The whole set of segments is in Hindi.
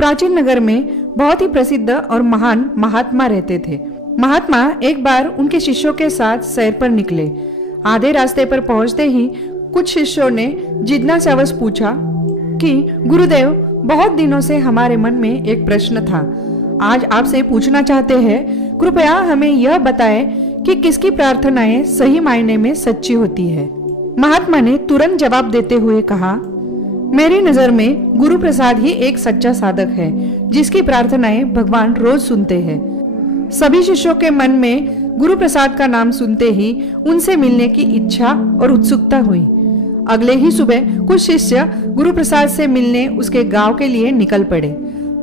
प्राचीन नगर में बहुत ही प्रसिद्ध और महान महात्मा रहते थे। महात्मा एक बार उनके शिष्यों के साथ सैर पर निकले। आधे रास्ते पर पहुंचते ही कुछ शिष्यों ने जिज्ञासावश पूछा कि गुरुदेव, बहुत दिनों से हमारे मन में एक प्रश्न था, आज आपसे पूछना चाहते हैं। कृपया हमें यह बताएं कि किसकी प्रार्थनाएं सही मायने में सच्ची होती है। महात्मा ने तुरंत जवाब देते हुए कहा, मेरी नजर में गुरु प्रसाद ही एक सच्चा साधक है, जिसकी प्रार्थनाएं भगवान रोज सुनते हैं। सभी शिष्यों के मन में गुरु प्रसाद का नाम सुनते ही उनसे मिलने की इच्छा और उत्सुकता हुई। अगले ही सुबह कुछ शिष्य गुरु प्रसाद से मिलने उसके गांव के लिए निकल पड़े।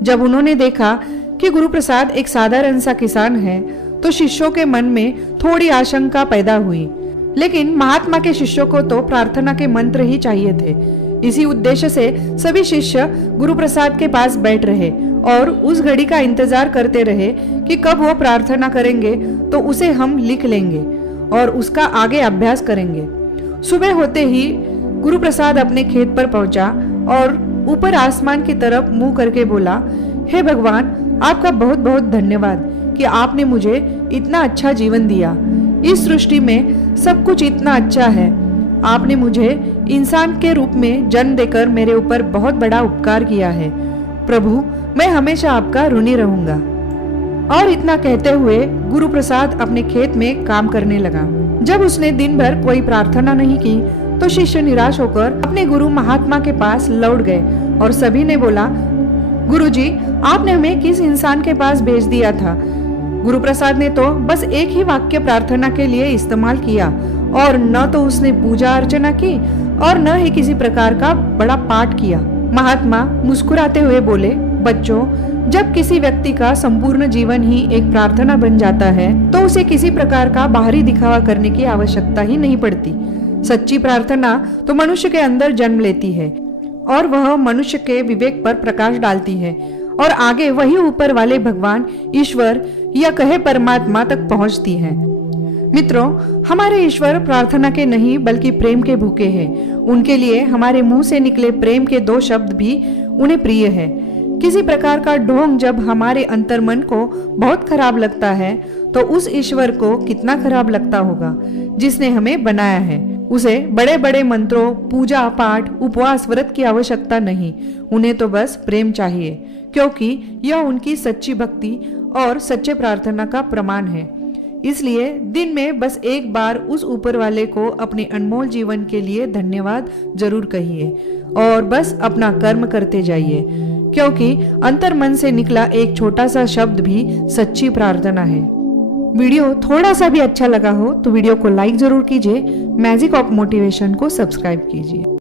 जब उन्होंने देखा कि गुरु प्रसाद एक साधारण सा किसान है, तो शिष्यों के मन में थोड़ी आशंका पैदा हुई। लेकिन महात्मा के शिष्यों को तो प्रार्थना के मंत्र ही चाहिए थे। इसी उद्देश्य से सभी शिष्य गुरु प्रसाद के पास बैठ रहे और उस घड़ी का इंतजार करते रहे कि कब वो प्रार्थना करेंगे तो उसे हम लिख लेंगे और उसका आगे अभ्यास करेंगे। सुबह होते ही गुरु प्रसाद अपने खेत पर पहुंचा और ऊपर आसमान की तरफ मुंह करके बोला, हे भगवान, आपका बहुत बहुत धन्यवाद कि आपने मुझे इतना अच्छा जीवन दिया। इस सृष्टि में सब कुछ इतना अच्छा है। आपने मुझे इंसान के रूप में जन्म देकर मेरे ऊपर बहुत बड़ा उपकार किया है। प्रभु, मैं हमेशा आपका ऋणी रहूंगा। और इतना कहते हुए गुरु प्रसाद अपने खेत में काम करने लगा। जब उसने दिन भर कोई प्रार्थना नहीं की तो शिष्य निराश होकर अपने गुरु महात्मा के पास लौट गए और सभी ने बोला, गुरुजी, आपने हमें किस इंसान के पास भेज दिया था? गुरु प्रसाद ने तो बस एक ही वाक्य प्रार्थना के लिए इस्तेमाल किया और न तो उसने पूजा अर्चना की और न ही किसी प्रकार का बड़ा पाठ किया। महात्मा मुस्कुराते हुए बोले, बच्चों, जब किसी व्यक्ति का संपूर्ण जीवन ही एक प्रार्थना बन जाता है तो उसे किसी प्रकार का बाहरी दिखावा करने की आवश्यकता ही नहीं पड़ती। सच्ची प्रार्थना तो मनुष्य के अंदर जन्म लेती है और वह मनुष्य के विवेक पर प्रकाश डालती है और आगे वही ऊपर वाले भगवान, ईश्वर या कहे परमात्मा तक पहुंचती है। मित्रों, हमारे ईश्वर प्रार्थना के नहीं बल्कि प्रेम के भूखे हैं। उनके लिए हमारे मुंह से निकले प्रेम के 2 शब्द भी उन्हें प्रिय है। किसी प्रकार का ढोंग जब हमारे अंतर्मन को बहुत खराब लगता है तो उस ईश्वर को कितना खराब लगता होगा जिसने हमें बनाया है। उसे बड़े बड़े मंत्रों, पूजा पाठ, उपवास, व्रत की आवश्यकता नहीं। उन्हें तो बस प्रेम चाहिए, क्योंकि यह उनकी सच्ची भक्ति और सच्चे प्रार्थना का प्रमाण है। इसलिए दिन में बस एक बार उस ऊपर वाले को अपने अनमोल जीवन के लिए धन्यवाद जरूर कहिए और बस अपना कर्म करते जाइए, क्योंकि अंतर्मन से निकला एक छोटा सा शब्द भी सच्ची प्रार्थना है। वीडियो थोड़ा सा भी अच्छा लगा हो तो वीडियो को लाइक जरूर कीजिए। मैजिक ऑफ मोटिवेशन को सब्सक्राइब कीजिए।